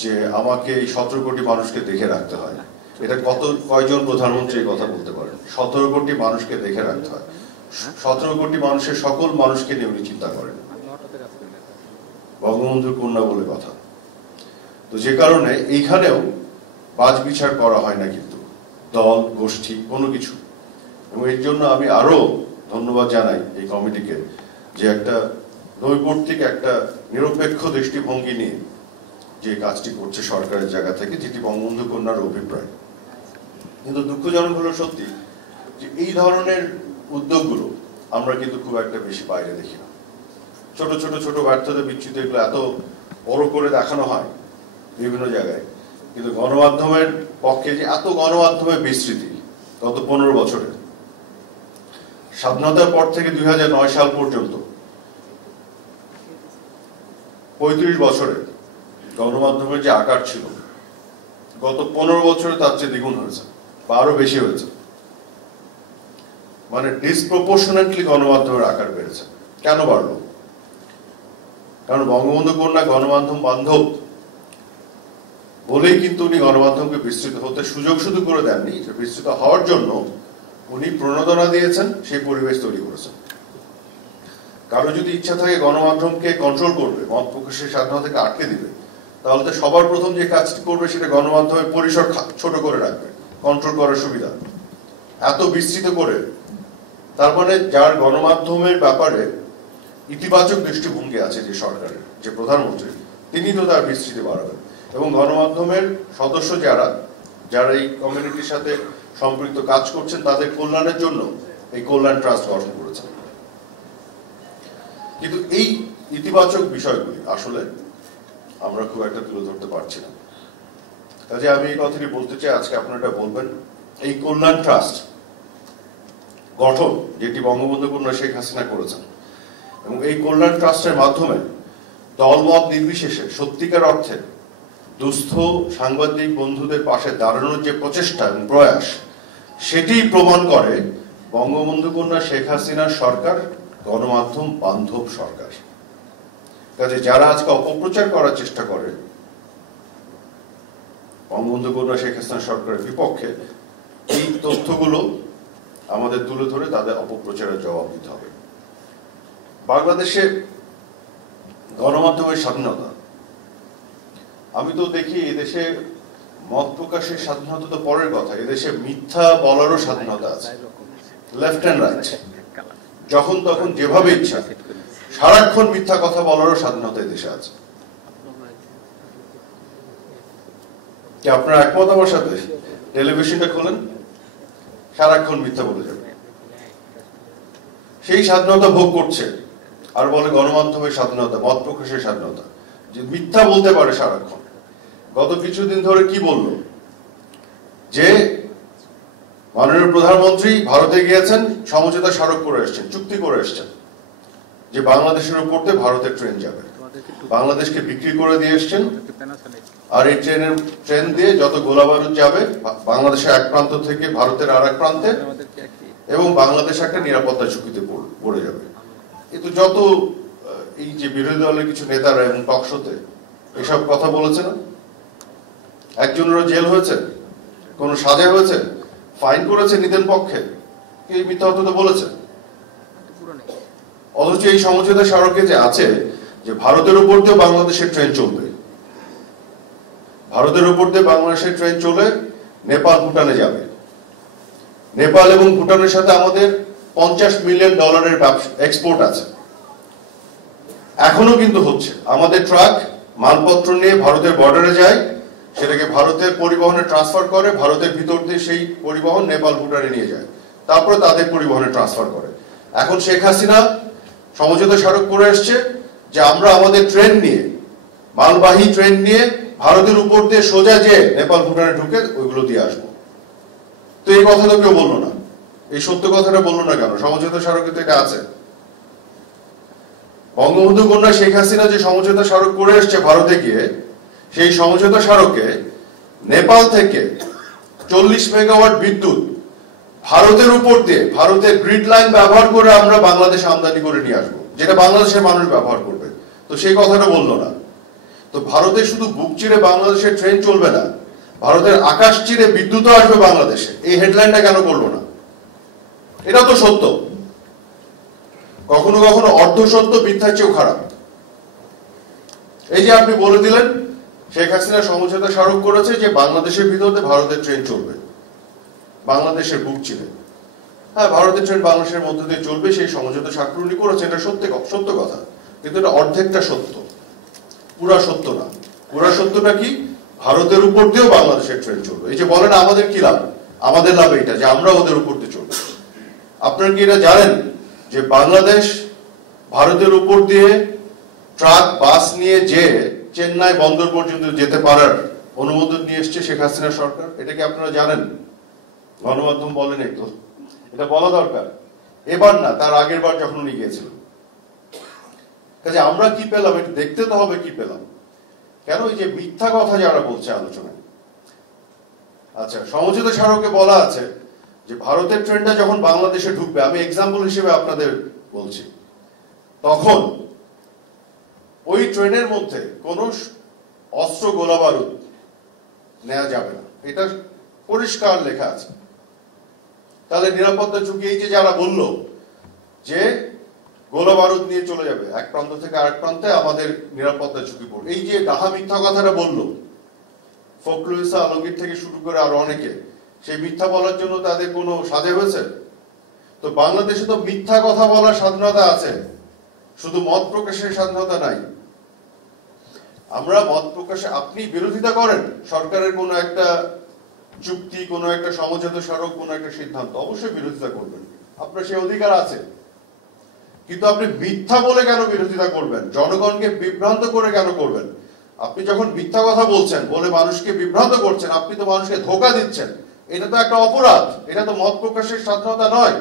যে আমাকে এই 17 কোটি মানুষকে দেখে রাখতে হয়। এটা কয়জন প্রধানমন্ত্রী কথা বলতে পারেন? 17 কোটি মানুষকে দেখে রাখতে হয়। 17 কোটি মানুষের সকল মানুষকে নিয়ে উনি চিন্তা করেন। বঙ্গবন্ধুর কন্যা বলে কথা। তো যে কারণে এইখানেও বাছবিচার করা হয় না কিন্তু দল গোষ্ঠী কোনো কিছু। এবং এর জন্য আমি আরো ধন্যবাদ জানাই এই কমিটিকে যে একটা নৈর্ব্যক্তিক একটা নিরপেক্ষ দৃষ্টিভঙ্গি নিয়ে যে কাজটি করছে সরকারের জায়গা থেকে, যেটি বঙ্গবন্ধু কন্যার অভিপ্রায়। কিন্তু দুঃখজনক হলো সত্যি যে এই ধরনের উদ্যোগগুলো আমরা কিন্তু খুব একটা বেশি বাইরে দেখি না। ছোট ছোট ছোট ব্যর্থতা বিচ্যুতি এগুলো এত বড় করে দেখানো হয় বিভিন্ন জায়গায়, কিন্তু গণমাধ্যমের পক্ষে যে এত গণমাধ্যমের বিস্তৃতি গত 15 বছরে, স্বাধীনতার পর থেকে 2009 সাল পর্যন্ত 35 বছরে গণমাধ্যমের যে আকার ছিল গত 15 বছরে তার চেয়ে দ্বিগুণ হয়েছে বা আরো বেশি হয়েছে। মানে ডিসপ্রপোর্শনেটলি গণমাধ্যমের আকার বেড়েছে। কেন বাড়লো? কারণ বঙ্গবন্ধু কন্যা গণমাধ্যম বান্ধব বলেই কিন্তু উনি গণমাধ্যমকে বিস্তৃত হতে সুযোগ শুধু করে দেননি, বিস্তৃত হওয়ার জন্য উনি প্রণোদনা দিয়েছেন, সেই পরিবেশ তৈরি করেছেন। কারো যদি ইচ্ছা থাকে গণমাধ্যমকে কন্ট্রোল করবে, মত প্রকাশের স্বাধীনতাকে আটকে দিবে, তাহলে তো সবার প্রথম যে কাজটি করবে সেটা গণমাধ্যমের পরিসর ছোট করে রাখবে, কন্ট্রোল করার সুবিধা। এত বিস্তৃত করে তার মানে যার গণমাধ্যমের ব্যাপারে ইতিবাচক দৃষ্টিভঙ্গি আছে যে সরকারের, যে প্রধানমন্ত্রী, তিনি তো তার বিস্তৃতি বাড়াবেন। এবং গণমাধ্যমের সদস্য যারা এই কমিউনিটির সাথে সম্পৃক্ত কাজ করছেন তাদের কল্যাণের জন্য এই কল্যাণ ট্রাস্ট গঠন করেছেন। কিন্তু এই ইতিবাচক বিষয়গুলি আসলে আমরা খুব একটা তুলে ধরতে পারছি না। কাজে আমি এই কথাটি বলতে চাই, আজকে আপনারা বলবেন এই কল্যাণ ট্রাস্ট গঠন যেটি বঙ্গবন্ধু কন্যা শেখ হাসিনা করেছেন, এবং এই কল্যাণ ট্রাস্টের মাধ্যমে দলমত নির্বিশেষে সত্যিকার অর্থে দুস্থ সাংবাদিক বন্ধুদের পাশে দাঁড়ানোর যে প্রচেষ্টা এবং প্রয়াস, সেটি প্রমাণ করে বঙ্গবন্ধু কন্যা শেখ হাসিনার সরকার গণমাধ্যম বান্ধব সরকার। কাজে যারা আজকে অপপ্রচার করার চেষ্টা করে বঙ্গবন্ধু কন্যা শেখ হাসিনা সরকারের বিপক্ষে, এই তথ্যগুলো আমাদের তুলে ধরে তাদের অপপ্রচারের জবাব দিতে হবে। বাংলাদেশে গণমাধ্যমের স্বাধীনতা, আমি তো দেখি এদেশে মত প্রকাশের স্বাধীনতা তো পরের কথা, এদেশে মিথ্যা বলারও স্বাধীনতা আছে, লেফট এন্ড রাইট, যখন তখন যেভাবে ইচ্ছা সারাক্ষণ মিথ্যা কথা বলারও স্বাধীনতা এদেশে আছে। কি আপনারা একমত আমার সাথে? টেলিভিশনটা খোলেন, সারাক্ষণ মিথ্যা বলে যাবে। সেই স্বাধীনতা ভোগ করছে আর বলে গণমাধ্যমের স্বাধীনতা, মত প্রকাশের স্বাধীনতা, যে মিথ্যা বলতে পারে সারাক্ষণ। গত কিছুদিন ধরে কি বললো যে মাননীয় প্রধানমন্ত্রী ভারতে গিয়েছেন, সমঝোতা স্মারক করে এসছেন, চুক্তি করে এসছেন যে বাংলাদেশের উপর দিয়ে ভারতের ট্রেন যাবে, বাংলাদেশকে বিক্রি করে দিয়ে এসছেন। আর এই ট্রেন দিয়ে যত গোলাবারুদ যাবে বাংলাদেশের এক প্রান্ত থেকে ভারতের আর এক প্রান্তে, এবং বাংলাদেশ একটা নিরাপত্তা ঝুঁকিতে পড়ে যাবে। কিন্তু যত এই যে বিরোধী দলের কিছু নেতারা এবং টকশোতে এসব কথা বলেছে না, একজনেরও জেল হয়েছে, কোন সাজা হয়েছে, ফাইন করেছে নিতেন পক্ষে, এই মিথ্যা কথা বলেছে। অথচ এই সমঝোতা স্মারকে যে আছে যে ভারতের উপর দিয়ে বাংলাদেশের ট্রেন চলবে, ভারতের উপর দিয়ে বাংলাদেশের ট্রেন চলে নেপাল ভুটানে যাবে, নেপাল এবং ভুটানের সাথে আমাদের $50 মিলিয়ন এক্সপোর্ট আছে, এখনো কিন্তু হচ্ছে। আমাদের ট্রাক মালপত্র নিয়ে ভারতের বর্ডারে যায়, সেটাকে ভারতের পরিবহনে ট্রান্সফার করে, ভারতের ভিতর দিয়ে সেই পরিবহন নেপাল ভুটানে নিয়ে যায়, তারপরে তাদের পরিবহনে ট্রান্সফার করে। এখন শেখ হাসিনা সমঝোতা স্মারক করে এসছে যে আমরা আমাদের ট্রেন নিয়ে, মালবাহী ট্রেন নিয়ে ভারতের উপর দিয়ে সোজা যে নেপাল ভুটানে ঢুকে ওইগুলো দিয়ে আসবো। তো এই কথা তো কেউ বললো না, এই সত্য কথাটা বললো না কেন? সমঝোতা স্মারকে তো এটা আছে। বঙ্গবন্ধু কন্যা শেখ হাসিনা যে সমঝোতা স্মারক করে এসছে ভারতে গিয়ে, সেই সমঝোতা স্মারকে নেপাল থেকে 40 মেগাওয়াট বিদ্যুৎ ভারতের উপর দিয়ে, ভারতের গ্রিড লাইন ব্যবহার করে আমরা বাংলাদেশে আমদানি করে নিয়ে আসবো, যেটা বাংলাদেশের মানুষ ব্যবহার করবে। তো সেই কথাটা বললো না। তো তো ভারতে শুধু বুক চিরে বাংলাদেশের ট্রেন চলবে না, ভারতের আকাশ চিরে বিদ্যুৎও আসবে বাংলাদেশে। এই হেডলাইনটা কেন করলো না? এটা তো সত্য। কখনো কখনো অর্ধ সত্য মিথ্যার চেয়েও খারাপ। এই যে আপনি বলে দিলেন শেখ হাসিনা সমঝোতা স্মারক করেছে যে বাংলাদেশের ভিতরে ভারতের ট্রেন চলবে, বাংলাদেশের বুক চিরে। হ্যাঁ, ভারতের ট্রেন বাংলাদেশের মধ্যে দিয়ে চলবে, সেই সমঝোতা স্বাক্ষর উনি করেছেন, এটা সত্য কথা। কিন্তু এটা অর্ধেকটা সত্য, পুরা সত্য না। পুরা সত্যটা কি? ভারতের উপর দিয়েও বাংলাদেশের ট্রেন চলবে। এই যে বলেন আমাদের কি লাভ? আমাদের লাভ এটা যে আমরা ওদের উপর দিয়ে চলবো। আপনারা কি এটা জানেন যে বাংলাদেশ ভারতের উপর দিয়ে ট্রাক বাস নিয়ে যে চেন্নাই বন্দর পর্যন্ত যেতে পারার অনুমোদন নিয়ে এসছে শেখ হাসিনা সরকার? এটা কি আপনারা জানেন? গণমাধ্যম বলেন তো, এটা বলা দরকার। এবার না, তার আগের বার যখন উনি গিয়েছিলেন। কাজে আমরা কি পেলাম এটা দেখতে তো হবে, কি পেলাম। কেন এই যে মিথ্যা কথা যারা বলছে আলোচনায়। আচ্ছা, সমঝোতা স্মারকে বলা আছে যে ভারতের ট্রেনটা যখন বাংলাদেশে ঢুকবে, আমি এক্সাম্পল হিসেবে আপনাদের বলছি, তখন ওই ট্রেনের মধ্যে কোনো অস্ত্র গোলা বারুদ নেওয়া যাবে না, এটা পরিষ্কার লেখা আছে। তাহলে নিরাপত্তা ঝুঁকি, এই যে যারা বলল যে গোলা বারুদ নিয়ে চলে যাবে এক প্রান্ত থেকে আরেক প্রান্তে, আমাদের নিরাপত্তা ঝুঁকি পড়বে, এই যে ডাহা মিথ্যা কথাটা বললো ফখরুল ইসলাম আলমগীর থেকে শুরু করে আরো অনেকে, সেই মিথ্যা বলার জন্য তাদের কোনো সাজা হয়েছে? তো বাংলাদেশে তো মিথ্যা কথা বলার স্বাধীনতা আছে, শুধু মত প্রকাশের স্বাধীনতা নাই। আমরা মত প্রকাশে, আপনি বিরোধিতা করেন সরকারের কোনো একটা চুক্তি, কোনো একটা সমঝোতা স্মারক, কোনো একটা সিদ্ধান্ত, অবশ্যই বিরোধিতা করবেন, আপনার সেই অধিকার আছে। কিন্তু আপনি মিথ্যা বলে কেন বিরোধিতা করবেন? জনগণকে বিভ্রান্ত করে কেন করবেন? আপনি যখন মিথ্যা কথা বলছেন, বলে মানুষকে বিভ্রান্ত করছেন, আপনি তো মানুষকে ধোঁকা দিচ্ছেন। এটা তো একটা অপরাধ, এটা তো মত প্রকাশের স্বাধীনতা নয়,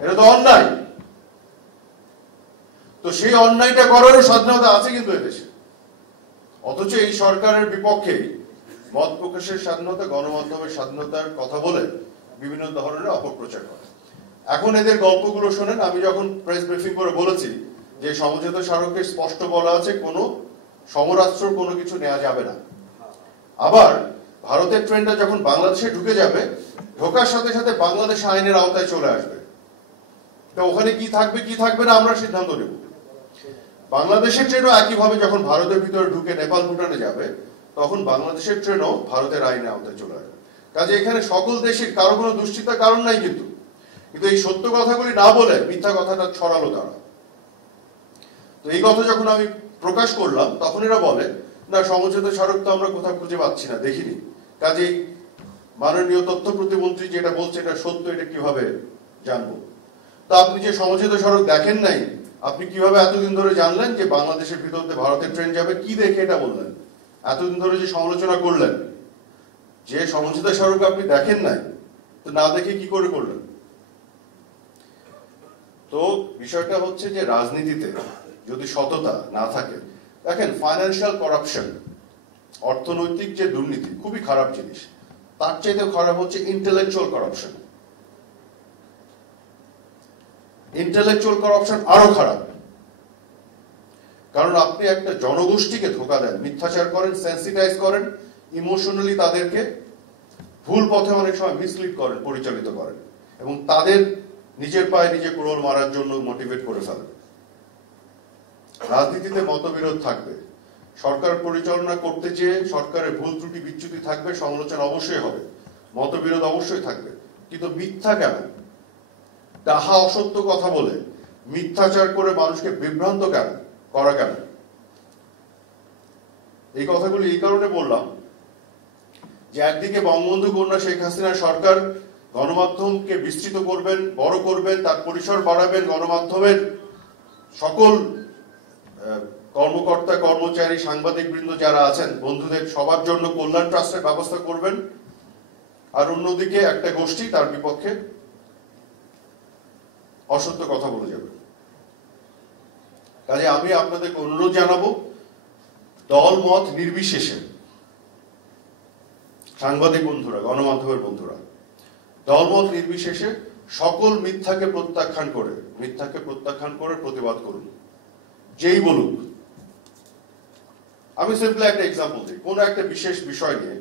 এটা তো অন্যায়। তো সেই অন্যায়টা করারও স্বাধীনতা আছে কিন্তু এদেশে, অথচ এই সরকারের বিপক্ষে মত প্রকাশের স্বাধীনতা, গণমাধ্যমের স্বাধীনতার কথা বলে বিভিন্ন ধরনের অপপ্রচার করে। এখন এদের গল্পগুলো শোনেন। আমি যখন প্রেস ব্রিফিং করে বলেছি যে সমঝোতা স্মারকে স্পষ্ট বলা আছে কোনো সমরাস্ত্র কোনো কিছু নেওয়া যাবে না, আবার ভারতের ট্রেনটা যখন বাংলাদেশে ঢুকে যাবে, ঢোকার সাথে সাথে বাংলাদেশ আইনের আওতায় চলে আসবে। তো ওখানে কি থাকবে কি থাকবে না আমরা সিদ্ধান্ত নেব। বাংলাদেশের ট্রেনও একইভাবে যখন ভারতের ভিতরে ঢুকে নেপাল ভুটানে যাবে, তখন বাংলাদেশের ট্রেনও ভারতের আইনের আওতায় চলে আসবে। কাজে এখানে সকল দেশের কারো কোনো দুশ্চিন্তার কারণ নাই। কিন্তু এই সত্য কথাগুলি না বলে মিথ্যা কথাটা ছড়ালো তারা। তো এই কথা যখন আমি প্রকাশ করলাম, তখন এরা বলে না, সমঝোতা স্মারক তো আমরা কোথাও খুঁজে পাচ্ছি না, দেখিনি। কাজেই মাননীয় তথ্য প্রতিমন্ত্রী যেটা বলছে এটা সত্য, এটা কিভাবে জানবো? তো আপনি যে সমঝোতা স্মারক দেখেন নাই, আপনি কিভাবে এতদিন ধরে জানলেন যে বাংলাদেশের ভিতরে ভারতের ট্রেন যাবে? কি দেখে এটা বললেন? এতদিন ধরে যে সমালোচনা করলেন, যে সমঝোতা স্মারক আপনি দেখেন নাই, তো না দেখে কি করে করলেন? তো বিষয়টা হচ্ছে যে রাজনীতিতে যদি সততা না থাকে, দেখেন ফাইন্যান্সিয়াল করাপশন, অর্থনৈতিক যে দুর্নীতি খুবই খারাপ জিনিস, তার চাইতে খারাপ হচ্ছে ইন্টেলেকচুয়াল করাপশন। ইন্টেলেকচুয়াল করাপশন আরো খারাপ, কারণ আপনি একটা জনগোষ্ঠীকে ধোঁকা দেন, মিথ্যাচার করেন, সেন্সিটাইজ করেন, ইমোশনালি তাদেরকে ভুল পথে অনেক সময় মিসলিড করেন, পরিচালিত করেন, এবং তাদের নিজের পায়ে নিজে কুড়োল মারার জন্য মোটিভেট করে ফেলেন। রাজনীতিতে মতবিরোধ থাকবে, সরকার পরিচালনা করতে চেয়ে সরকারের ভুল ত্রুটি বিচ্যুতি থাকবে, সমালোচনা অবশ্যই হবে, মতবিরোধ অবশ্যই থাকবে। কিন্তু মিথ্যা কেন, ডাহা অসত্য কথা বলে মিথ্যাচার করে মানুষকে বিভ্রান্ত কেন করা কেন? এই কথাগুলি এই কারণে বললাম যে একদিকে বঙ্গবন্ধু কন্যা শেখ হাসিনার সরকার গণমাধ্যমকে বিস্তৃত করবেন, বড় করবেন, তার পরিসর বাড়াবেন, গণমাধ্যমের সকল কর্মকর্তা কর্মচারী সাংবাদিক বৃন্দ যারা আছেন বন্ধুদের সবার জন্য কল্যাণ ট্রাস্টের ব্যবস্থা করবেন, আর অন্যদিকে একটা গোষ্ঠী তার বিপক্ষে অসত্য কথা বলে যাবে। কাজে আমি আপনাদেরকে অনুরোধ জানাবো, দল মত নির্বিশেষে সাংবাদিক বন্ধুরা, গণমাধ্যমের বন্ধুরা, দলমত নির্বিশেষে সকল মিথ্যাকে প্রত্যাখ্যান করে প্রতিবাদ করুন, যেই বলুক। আমি সিম্পলি একটা এক্সাম্পল দিই। কোন একটা বিশেষ বিষয় নিয়ে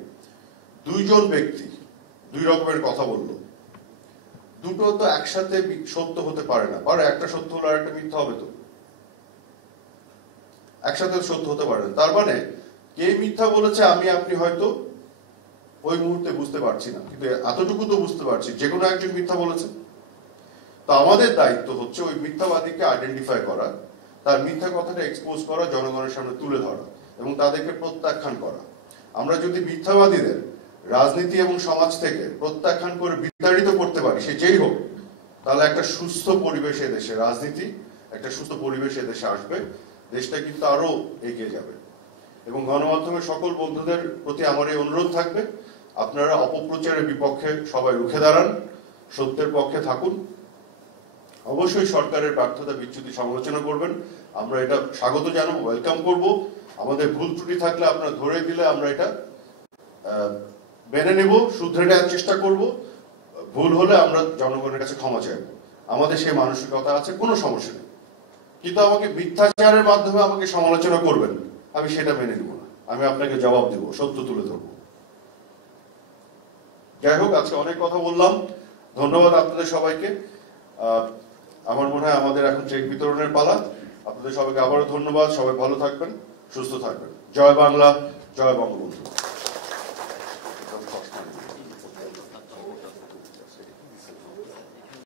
দুইজন ব্যক্তি দুই রকমের কথা বলল, দুটো তো একসাথে সত্য হতে পারে না। পারে, একটা সত্য হলো আর একটা মিথ্যা হবে, তো একসাথে সত্য হতে পারে না। তার মানে কে মিথ্যা বলেছে আমি আপনি হয়তো ওই মুহূর্তে বুঝতে পারছি না, কিন্তু এতটুকু তো বুঝতে পারছি যে কোনো একজন মিথ্যা বলেছে। তো আমাদের দায়িত্ব হচ্ছে ওই মিথ্যাবাদীকে আইডেন্টিফাই করা, তার মিথ্যা কথাটা এক্সপোজ করা, জনগণের সামনে তুলে ধরা এবং তাদেরকে প্রত্যাখ্যান করা। আমরা যদি মিথ্যাবাদীদের রাজনীতি এবং সমাজ থেকে প্রত্যাখ্যান করে বিতাড়িত করতে পারি, সে যেই হোক, তাহলে একটা সুস্থ পরিবেশ দেশে, রাজনীতি একটা সুস্থ পরিবেশ দেশে আসবে, দেশটা কিন্তু আরো এগিয়ে যাবে। এবং গণমাধ্যমের সকল বন্ধুদের প্রতি আমার এই অনুরোধ থাকবে, আপনারা অপপ্রচারের বিপক্ষে সবাই রুখে দাঁড়ান, সত্যের পক্ষে থাকুন। অবশ্যই সরকারের ব্যর্থতা বিচ্যুতি সমালোচনা করবেন, আমরা এটা স্বাগত জানাবো, ওয়েলকাম করব। আমাদের ভুল ত্রুটি থাকলে আপনারা ধরে দিলে আমরা এটা মেনে নেব, শুধরে নেওয়ার চেষ্টা করব। ভুল হলে আমরা জনগণের কাছে ক্ষমা চাইব, আমাদের সেই মানসিকতা আছে, কোনো সমস্যা নেই। কিন্তু আমাকে মিথ্যাচারের মাধ্যমে আমাকে সমালোচনা করবেন, আমি সেটা মেনে নিব না। আমি আপনাকে জবাব দেব, সত্য তুলে ধরবো। যাই হোক, আজকে অনেক কথা বললাম, ধন্যবাদ আপনাদের সবাইকে। আমার মনে হয় আমাদের এখন চেক বিতরণের পালা। আপনাদের সবাইকে আবারও ধন্যবাদ। সবাই ভালো থাকবেন, সুস্থ থাকবেন। জয় বাংলা, জয় বঙ্গবন্ধু।